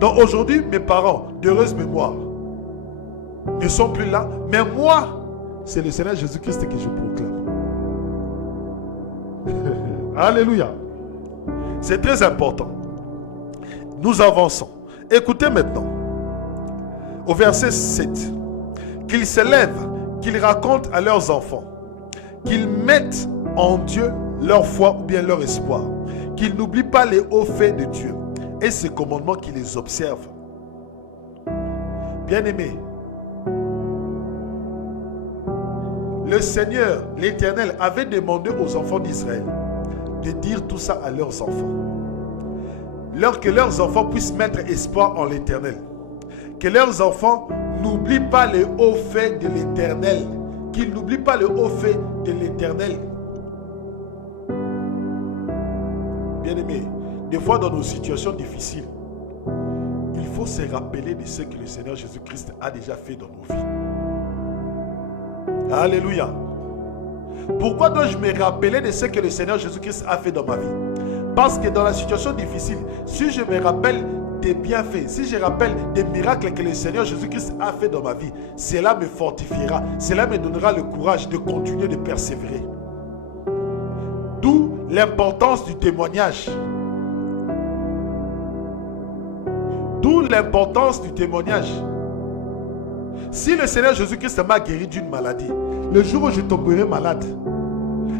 Donc aujourd'hui, mes parents, d'heureuse mémoire, ne sont plus là. Mais moi, c'est le Seigneur Jésus-Christ que je proclame. Alléluia. C'est très important. Nous avançons. Écoutez maintenant. Au verset 7. Qu'ils se lèvent, qu'ils racontent à leurs enfants, qu'ils mettent en Dieu leur foi ou bien leur espoir, qu'ils n'oublient pas les hauts faits de Dieu et ses commandements qu'ils les observent. Bien-aimés, le Seigneur, l'Éternel, avait demandé aux enfants d'Israël de dire tout ça à leurs enfants. Que leurs enfants puissent mettre espoir en l'Éternel. Que leurs enfants n'oublient pas les hauts faits de l'Éternel. Qu'ils n'oublient pas les hauts faits de l'Éternel. Bien-aimés, des fois dans nos situations difficiles, il faut se rappeler de ce que le Seigneur Jésus-Christ a déjà fait dans nos vies. Alléluia. Pourquoi dois-je me rappeler de ce que le Seigneur Jésus-Christ a fait dans ma vie? Parce que dans la situation difficile, si je me rappelle des bienfaits, si je rappelle des miracles que le Seigneur Jésus-Christ a fait dans ma vie, cela me fortifiera, cela me donnera le courage de continuer de persévérer. D'où l'importance du témoignage. D'où l'importance du témoignage. Si le Seigneur Jésus-Christ m'a guéri d'une maladie, le jour où je tomberai malade,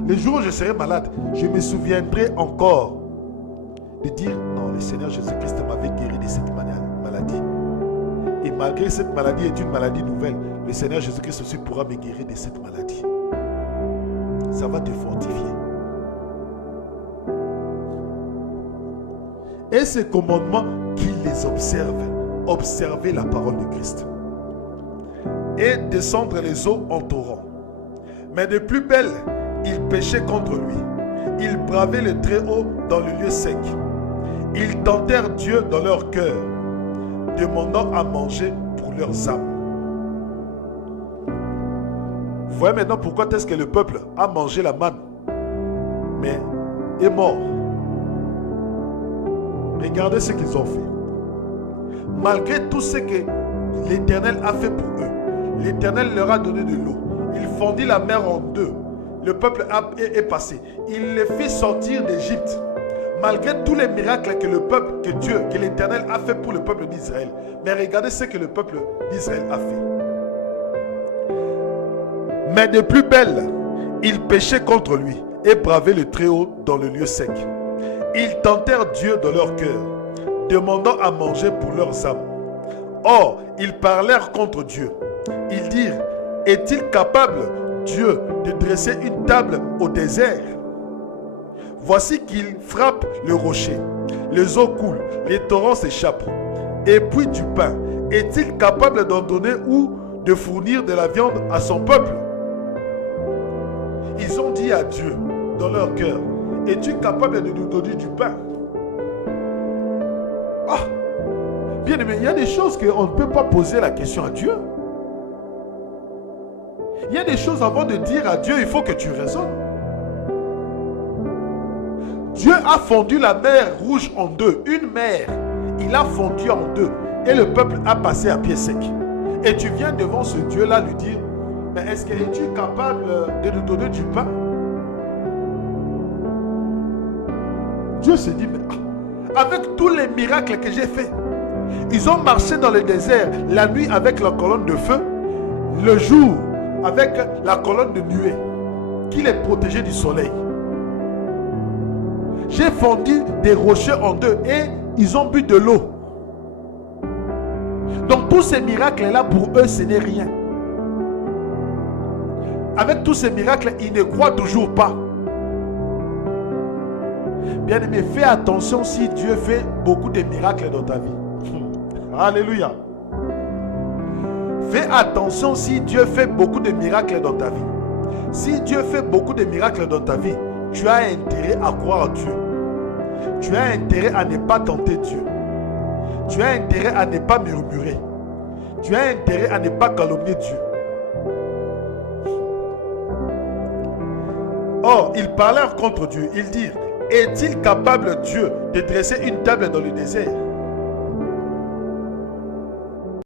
le jour où je serai malade, je me souviendrai encore de dire non, le Seigneur Jésus-Christ m'avait guéri de cette maladie. Et malgré cette maladie est une maladie nouvelle, le Seigneur Jésus-Christ aussi pourra me guérir de cette maladie. Ça va te fortifier. Et ces commandements qu'ils les observent, observer la parole de Christ. Et descendre les eaux en torrent. Mais de plus belle, ils péchaient contre lui. Ils bravaient le Très-Haut dans le lieu sec. Ils tentèrent Dieu dans leur cœur, demandant à manger pour leurs âmes. Vous voyez maintenant pourquoi est-ce que le peuple a mangé la manne, mais est mort. Regardez ce qu'ils ont fait. Malgré tout ce que l'Éternel a fait pour eux, l'Éternel leur a donné de l'eau. Il fondit la mer en deux. Le peuple est passé. Il les fit sortir d'Égypte. Malgré tous les miracles que le peuple, que Dieu, que l'Éternel a fait pour le peuple d'Israël. Mais regardez ce que le peuple d'Israël a fait. Mais de plus belle, ils péchaient contre lui et bravaient le Très-Haut dans le lieu sec. Ils tentèrent Dieu dans leur cœur, demandant à manger pour leurs âmes. Or, ils parlèrent contre Dieu. Ils dirent, est-il capable, Dieu, de dresser une table au désert? Voici qu'il frappe le rocher, les eaux coulent, les torrents s'échappent. Et puis du pain, est-il capable d'en donner ou de fournir de la viande à son peuple? Ils ont dit à Dieu, dans leur cœur, es-tu capable de nous donner du pain? Ah, bien aimé, il y a des choses qu'on ne peut pas poser la question à Dieu. Il y a des choses avant de dire à Dieu, il faut que tu raisonnes. Dieu a fondu la mer rouge en deux. Une mer, il a fondu en deux. Et le peuple a passé à pied sec. Et tu viens devant ce Dieu-là lui dire, mais est-ce que es-tu capable de nous donner du pain? Dieu se dit, mais avec tous les miracles que j'ai faits, ils ont marché dans le désert la nuit avec la colonne de feu, le jour avec la colonne de nuée qui les protégeait du soleil. J'ai fondu des rochers en deux et ils ont bu de l'eau. Donc tous ces miracles-là, pour eux, ce n'est rien. Avec tous ces miracles, ils ne croient toujours pas. Bien-aimé, fais attention si Dieu fait beaucoup de miracles dans ta vie. Alléluia. Fais attention si Dieu fait beaucoup de miracles dans ta vie. Si Dieu fait beaucoup de miracles dans ta vie, tu as intérêt à croire en Dieu. Tu as intérêt à ne pas tenter Dieu. Tu as intérêt à ne pas murmurer. Tu as intérêt à ne pas calomnier Dieu. Or, ils parlèrent contre Dieu. Ils dirent, est-il capable, Dieu, de dresser une table dans le désert?